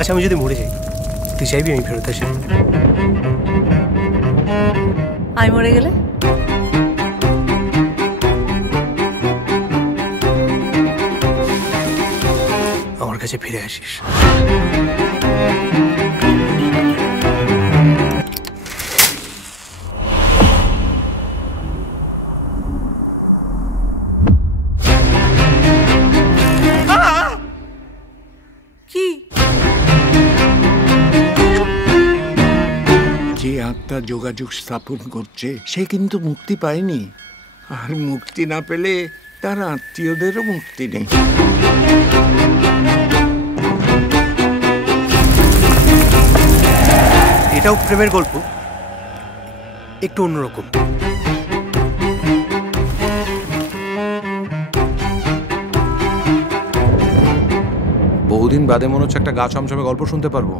আচ্ছা আমি যদি মরে যাই তুই চাইবি আমি ফেরত আসি? আমি মরে গেলে আমার কাছে ফিরে আসিস। কি যে আত্মা যোগাযোগ স্থাপন করছে সে কিন্তু মুক্তি পায়নি, আর মুক্তি না পেলে তার আত্মীয়দেরও মুক্তি নেই। এটাও প্রেমের গল্প, একটু অন্যরকম। বহুদিন বাদে মনে হচ্ছে একটা গা ছমছমে গল্প শুনতে পারবো।